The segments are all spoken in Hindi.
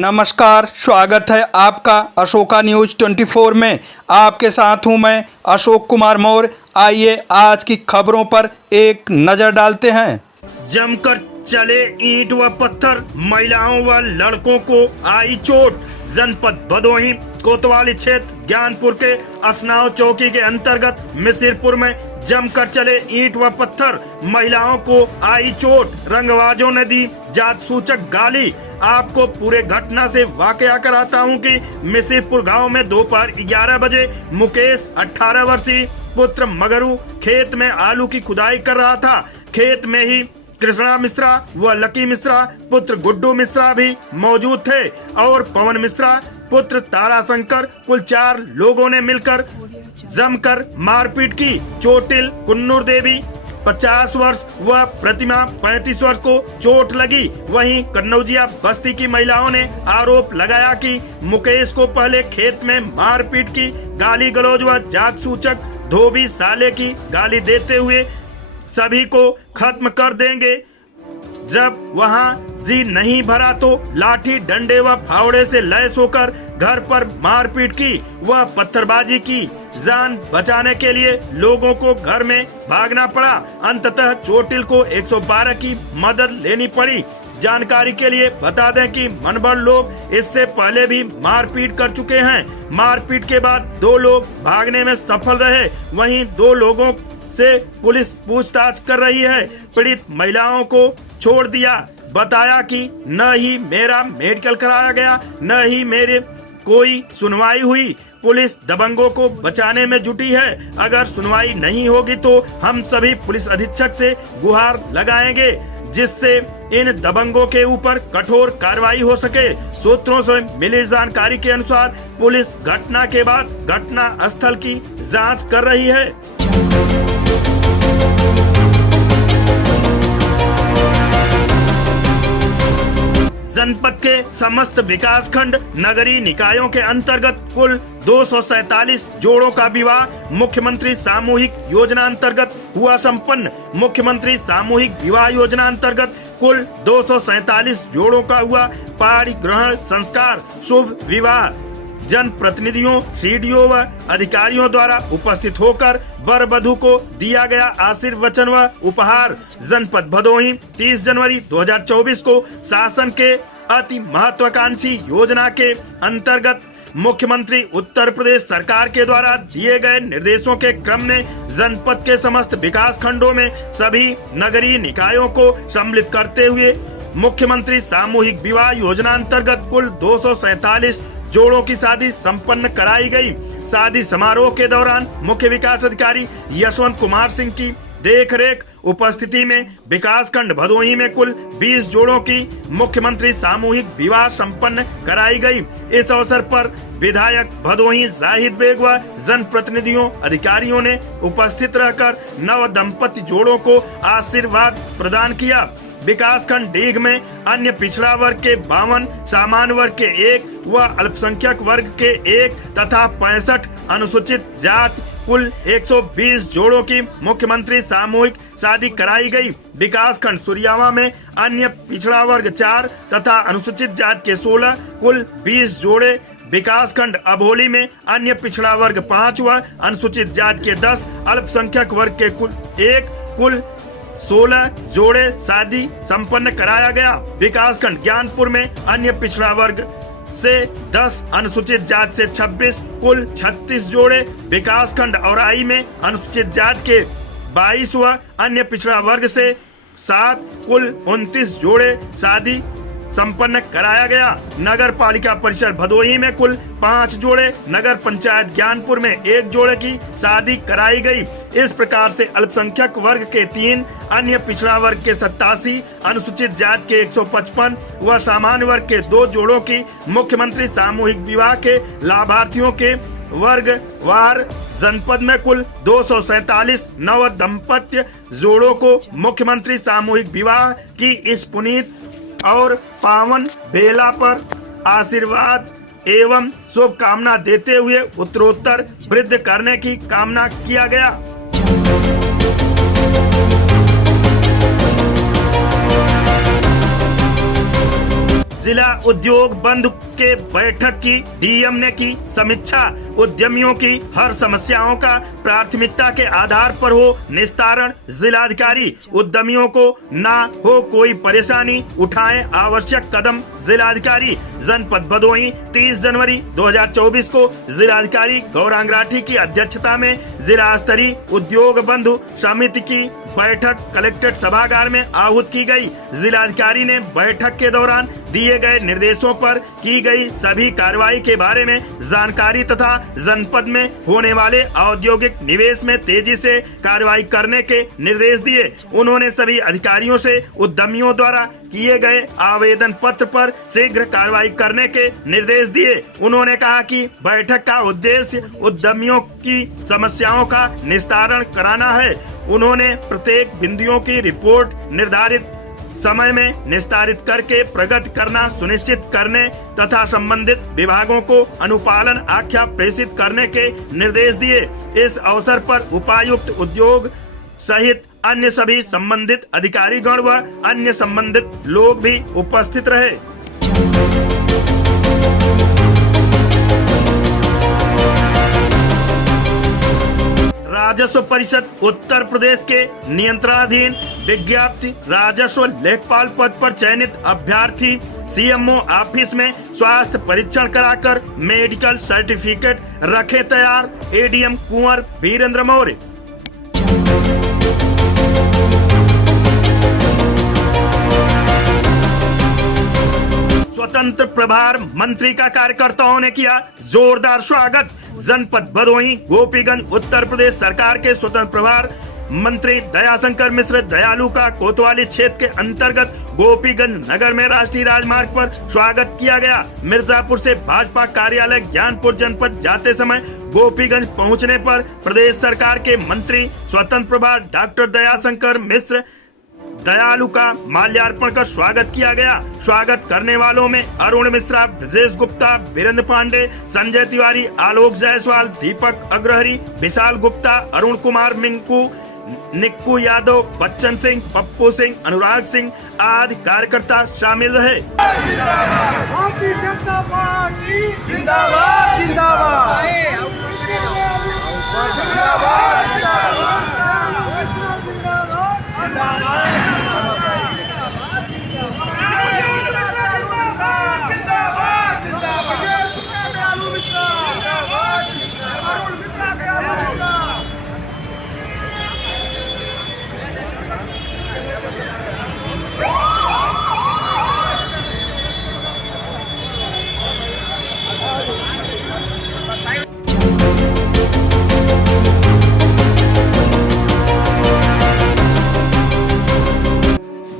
नमस्कार, स्वागत है आपका अशोका न्यूज़ 24 में। आपके साथ हूं मैं अशोक कुमार मौर्य। आइए आज की खबरों पर एक नज़र डालते हैं। जमकर चले ईंट व पत्थर, महिलाओं व लड़कों को आई चोट। जनपद भदोही कोतवाली क्षेत्र ज्ञानपुर के असनाव चौकी के अंतर्गत मिसिरपुर में जमकर चले ईंट व पत्थर, महिलाओं को आई चोट। रंगबाजों ने दी जात सूचक गाली। आपको पूरे घटना से वाकया कराता हूं कि मिसिरपुर गांव में दोपहर 11 बजे मुकेश 18 वर्षीय पुत्र मगरू खेत में आलू की खुदाई कर रहा था। खेत में ही कृष्णा मिश्रा व लकी मिश्रा पुत्र गुड्डू मिश्रा भी मौजूद थे और पवन मिश्रा पुत्र ताराशंकर, कुल 4 लोगों ने मिलकर जमकर मारपीट की। चोटिल कुन्नूर देवी 50 वर्ष व प्रतिमा 35 वर्ष को चोट लगी। वहीं कन्नौजिया बस्ती की महिलाओं ने आरोप लगाया कि मुकेश को पहले खेत में मारपीट की, गाली गलौज व जात सूचक धोबी साले की गाली देते हुए सभी को खत्म कर देंगे। जब वहां जी नहीं भरा तो लाठी डंडे व फावड़े से लैस होकर घर पर मारपीट की व पत्थरबाजी की। जान बचाने के लिए लोगों को घर में भागना पड़ा। अंततः चोटिल को 112 की मदद लेनी पड़ी। जानकारी के लिए बता दें कि मनभर लोग इससे पहले भी मारपीट कर चुके हैं। मारपीट के बाद 2 लोग भागने में सफल रहे। वहीं 2 लोगों से पुलिस पूछताछ कर रही है। पीड़ित महिलाओं को छोड़ दिया। बताया कि न ही मेरा मेडिकल कराया गया, न ही मेरे कोई सुनवाई हुई। पुलिस दबंगों को बचाने में जुटी है। अगर सुनवाई नहीं होगी तो हम सभी पुलिस अधीक्षक से गुहार लगाएंगे, जिससे इन दबंगों के ऊपर कठोर कार्रवाई हो सके। सूत्रों से मिली जानकारी के अनुसार पुलिस घटना के बाद घटना स्थल की जांच कर रही है। जनपद के समस्त विकासखंड नगरीय निकायों के अंतर्गत कुल 247 जोड़ों का विवाह मुख्यमंत्री सामूहिक योजना अंतर्गत हुआ संपन्न। मुख्यमंत्री सामूहिक विवाह योजना अंतर्गत कुल 247 जोड़ों का हुआ पाणी ग्रहण संस्कार। शुभ विवाह जन प्रतिनिधियों, सीडीओ व अधिकारियों द्वारा उपस्थित होकर वर वधू को दिया गया आशीर्वचन व उपहार। जनपद भदोही 30 जनवरी 2024 को शासन के अति महत्वाकांक्षी योजना के अंतर्गत मुख्यमंत्री उत्तर प्रदेश सरकार के द्वारा दिए गए निर्देशों के क्रम में जनपद के समस्त विकास खंडों में सभी नगरीय निकायों को सम्मिलित करते हुए मुख्यमंत्री सामूहिक विवाह योजना अंतर्गत कुल 247 जोड़ों की शादी संपन्न कराई गई। शादी समारोह के दौरान मुख्य विकास अधिकारी यशवंत कुमार सिंह की देखरेख उपस्थिति में विकासखंड भदोही में कुल 20 जोड़ों की मुख्यमंत्री सामूहिक विवाह संपन्न कराई गई। इस अवसर पर विधायक भदोही जाहिद बेग व जन प्रतिनिधियों, अधिकारियों ने उपस्थित रहकर नव दंपति जोड़ों को आशीर्वाद प्रदान किया। विकासखंड डीग में अन्य पिछड़ा वर्ग के 52, सामान्य वर्ग के 1 व अल्पसंख्यक वर्ग के 1 तथा 65 अनुसूचित जाति कुल 120 जोड़ों की मुख्यमंत्री सामूहिक शादी कराई गई। विकासखंड सुरियावा में अन्य पिछड़ा वर्ग 4 तथा अनुसूचित जाति के 16 कुल 20 जोड़े। विकासखंड अभोली में अन्य पिछड़ा वर्ग 5 व अनुसूचित जाति के 10, अल्पसंख्यक वर्ग के कुल 16 जोड़े शादी संपन्न कराया गया। विकासखंड ज्ञानपुर में अन्य पिछड़ा वर्ग से 10, अनुसूचित जाति से 26 कुल 36 जोड़े। विकासखंड औराई में अनुसूचित जाति के 22 व अन्य पिछड़ा वर्ग से 7 कुल 29 जोड़े शादी संपन्न कराया गया। नगर पालिका परिषद भदोही में कुल 5 जोड़े, नगर पंचायत ज्ञानपुर में 1 जोड़े की शादी कराई गई। इस प्रकार से अल्पसंख्यक वर्ग के 3, अन्य पिछड़ा वर्ग के 87, अनुसूचित जाति के 155 व सामान्य वर्ग के 2 जोड़ों की मुख्यमंत्री सामूहिक विवाह के लाभार्थियों के वर्ग वार जनपद में कुल 247 नव दंपत्य जोड़ों को मुख्यमंत्री सामूहिक विवाह की इस पुनीत और पावन बेला पर आशीर्वाद एवं शुभकामना देते हुए उत्तरोत्तर वृद्धि करने की कामना किया गया। जिला उद्योग बंद के बैठक की डीएम ने की समीक्षा। उद्यमियों की हर समस्याओं का प्राथमिकता के आधार पर हो निस्तारण। जिलाधिकारी उद्यमियों को ना हो कोई परेशानी, उठाएं आवश्यक कदम। जिलाधिकारी जनपद भदोही 30 जनवरी 2024 को जिलाधिकारी गौरांग राठी की अध्यक्षता में जिला स्तरीय उद्योग बंधु समिति की बैठक कलेक्ट्रेट सभागार में आहूत की गई। जिलाधिकारी ने बैठक के दौरान दिए गए निर्देशों पर की गई सभी कार्रवाई के बारे में जानकारी तथा जनपद में होने वाले औद्योगिक निवेश में तेजी से कार्रवाई करने के निर्देश दिए। उन्होंने सभी अधिकारियों से उद्यमियों द्वारा किए गए आवेदन पत्र पर शीघ्र कार्रवाई करने के निर्देश दिए। उन्होंने कहा कि बैठक का उद्देश्य उद्यमियों की समस्याओं का निस्तारण कराना है। उन्होंने प्रत्येक बिंदुओं की रिपोर्ट निर्धारित समय में निस्तारित करके प्रगति करना सुनिश्चित करने तथा संबंधित विभागों को अनुपालन आख्या प्रेषित करने के निर्देश दिए। इस अवसर पर उपायुक्त उद्योग सहित अन्य सभी संबंधित अधिकारीगण व अन्य संबंधित लोग भी उपस्थित रहे। राजस्व परिषद उत्तर प्रदेश के नियंत्रणाधीन विज्ञप्ति राजस्व लेखपाल पद पर चयनित अभ्यर्थी सीएमओ ऑफिस में स्वास्थ्य परीक्षण कराकर मेडिकल सर्टिफिकेट रखे तैयार। एडीएम कुंवर वीरेंद्र मौर्य। स्वतंत्र प्रभार मंत्री का कार्यकर्ताओं ने किया जोरदार स्वागत। जनपद भदोही गोपीगंज उत्तर प्रदेश सरकार के स्वतंत्र प्रभार मंत्री दयाशंकर मिश्र दयालु का कोतवाली क्षेत्र के अंतर्गत गोपीगंज नगर में राष्ट्रीय राजमार्ग पर स्वागत किया गया। मिर्जापुर से भाजपा कार्यालय ज्ञानपुर जनपद जाते समय गोपीगंज पहुंचने पर प्रदेश सरकार के मंत्री स्वतंत्र प्रभार डॉक्टर दयाशंकर मिश्र दयालु का माल्यार्पण कर स्वागत किया गया। स्वागत करने वालों में अरुण मिश्रा, ब्रजेश गुप्ता, वीरेंद्र पांडे, संजय तिवारी, आलोक जायसवाल, दीपक अग्रहरी, विशाल गुप्ता, अरुण कुमार मिंकू, निक्कू यादव, बच्चन सिंह, पप्पू सिंह, अनुराग सिंह आदि कार्यकर्ता शामिल रहे। भारतीय जनता पार्टी जिंदाबाद जिंदाबाद जिंदाबाद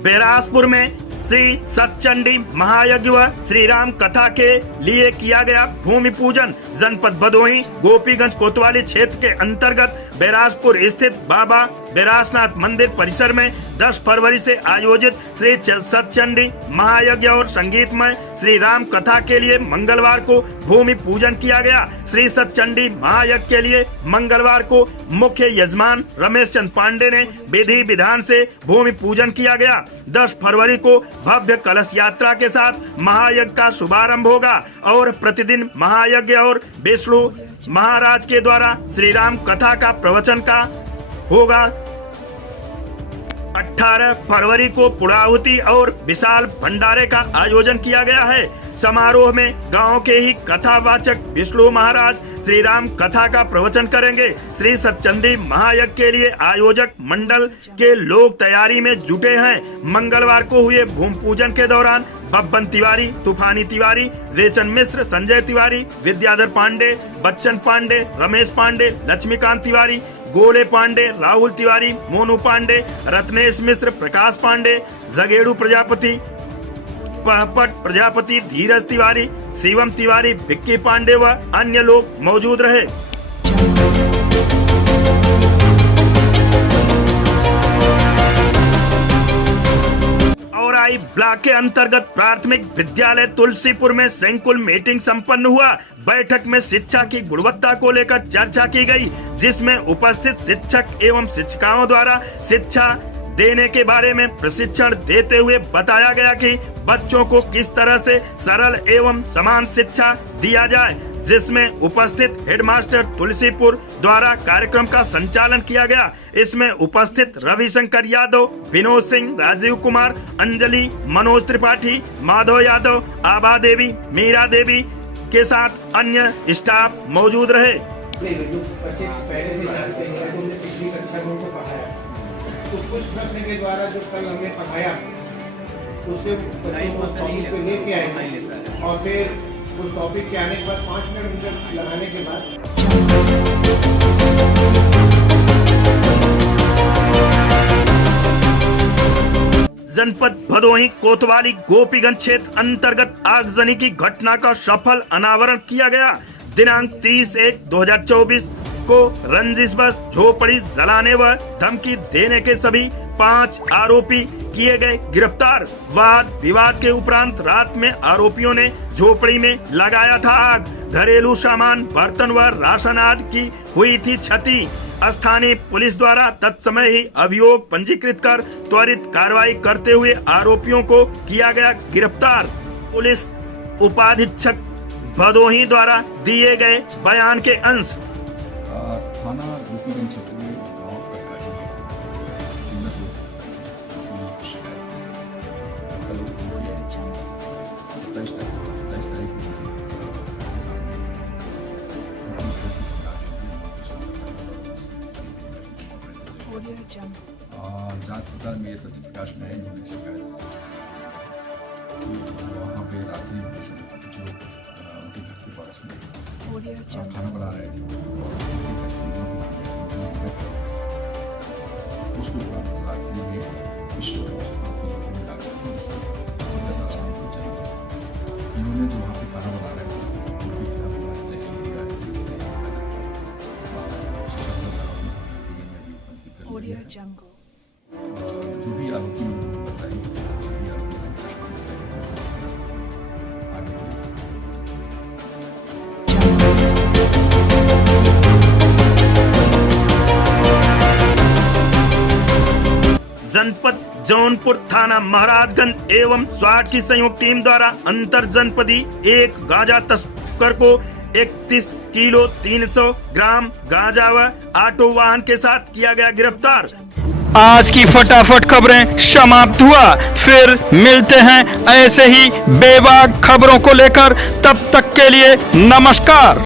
बिलासपुर में श्री सतचंडी महायज्ञ व श्री राम कथा के लिए किया गया भूमि पूजन। जनपद भदोही गोपीगंज कोतवाली क्षेत्र के अंतर्गत बिलासपुर स्थित बाबा बिलासनाथ मंदिर परिसर में 10 फरवरी से आयोजित श्री सतचंडी महायज्ञ और संगीतमय श्री राम कथा के लिए मंगलवार को भूमि पूजन किया गया। श्री सतचंडी महायज्ञ के लिए मंगलवार को मुख्य यजमान रमेश चंद्र पांडे ने विधि विधान से भूमि पूजन किया गया। 10 फरवरी को भव्य कलश यात्रा के साथ महायज्ञ का शुभारंभ होगा और प्रतिदिन महायज्ञ और विष्णु महाराज के द्वारा श्री राम कथा का प्रवचन का होगा। 18 फरवरी को पुड़ाहुती और विशाल भंडारे का आयोजन किया गया है। समारोह में गांव के ही कथावाचक विष्णु महाराज श्री राम कथा का प्रवचन करेंगे। श्री सतचंडी महायज्ञ के लिए आयोजक मंडल के लोग तैयारी में जुटे हैं। मंगलवार को हुए भूमि पूजन के दौरान बब्बन तिवारी, तूफानी तिवारी, रेचन मिश्र, संजय तिवारी, विद्याधर पांडे, बच्चन पांडे, रमेश पांडे, लक्ष्मीकांत तिवारी, गोले पांडे, राहुल तिवारी, मोनू पांडे, रत्नेश मिश्र, प्रकाश पांडे, जगेड़ू प्रजापति, पहपट प्रजापति, धीरज तिवारी, शिवम तिवारी, विक्की पांडे व अन्य लोग मौजूद रहे। औराई ब्लॉक के अंतर्गत प्राथमिक विद्यालय तुलसीपुर में संकुल मीटिंग संपन्न हुआ। बैठक में शिक्षा की गुणवत्ता को लेकर चर्चा की गई, जिसमें उपस्थित शिक्षक एवं शिक्षिकाओं द्वारा शिक्षा देने के बारे में प्रशिक्षण देते हुए बताया गया कि बच्चों को किस तरह से सरल एवं समान शिक्षा दिया जाए, जिसमें उपस्थित हेडमास्टर तुलसीपुर द्वारा कार्यक्रम का संचालन किया गया। इसमें उपस्थित रविशंकर यादव, विनोद सिंह, राजीव कुमार, अंजलि, मनोज त्रिपाठी, माधव यादव, आभा देवी, मीरा देवी के साथ अन्य स्टाफ मौजूद रहे। जो बच्चे पहले से जानते हैं, जो हमने पिछली कक्षा में उनको पढ़ाया, तो कुछ प्रश्न के द्वारा जो कल हमने पढ़ाया उससे बच्चों को टॉपिक पे लेके आए और फिर उस टॉपिक के आने के बाद 5 मिनट उनके लगाने के बाद जनपद भदोही कोतवाली गोपीगंज क्षेत्र अंतर्गत आगजनी की घटना का सफल अनावरण किया गया। दिनांक 30/1/2024 को रंजिश बस झोपड़ी जलाने व धमकी देने के सभी 5 आरोपी किए गए गिरफ्तार। वाद विवाद के उपरांत रात में आरोपियों ने झोपड़ी में लगाया था आग। घरेलू सामान, बर्तन व राशन आदि की हुई थी क्षति। स्थानीय पुलिस द्वारा तत्समय ही अभियोग पंजीकृत कर त्वरित कार्रवाई करते हुए आरोपियों को किया गया गिरफ्तार। पुलिस उपाधीक्षक भदोही द्वारा दिए गए बयान के अंश। थाना गोपीगंज क्षेत्र में गाँव कटरारी में किन्नर लोग की शिकायत थी। कल उनकी 27 तारीख में जांच पड़ताल में ये तथ्य प्रकाश में है, इन्होंने शिकायत कि वहाँ पे रात्रि में कुछ लोग उनके घर के पास में खाना बना रहे थे और उसके बाद रात्रि में कुछ इन्होंने जो वहाँ पे खाना बना रहे थे उनके खिलाफ तहरीर दिया है जो भी आरोपी उन्होंने बताई सभी आरोपी जनपद जौनपुर थाना महाराजगंज एवं स्वाट की संयुक्त टीम द्वारा अंतर जनपदी एक गांजा तस्कर को 31 किलो 300 ग्राम गांजा व ऑटो वाहन के साथ किया गया गिरफ्तार। आज की फटाफट खबरें समाप्त हुआ। फिर मिलते हैं ऐसे ही बेबाक खबरों को लेकर। तब तक के लिए नमस्कार।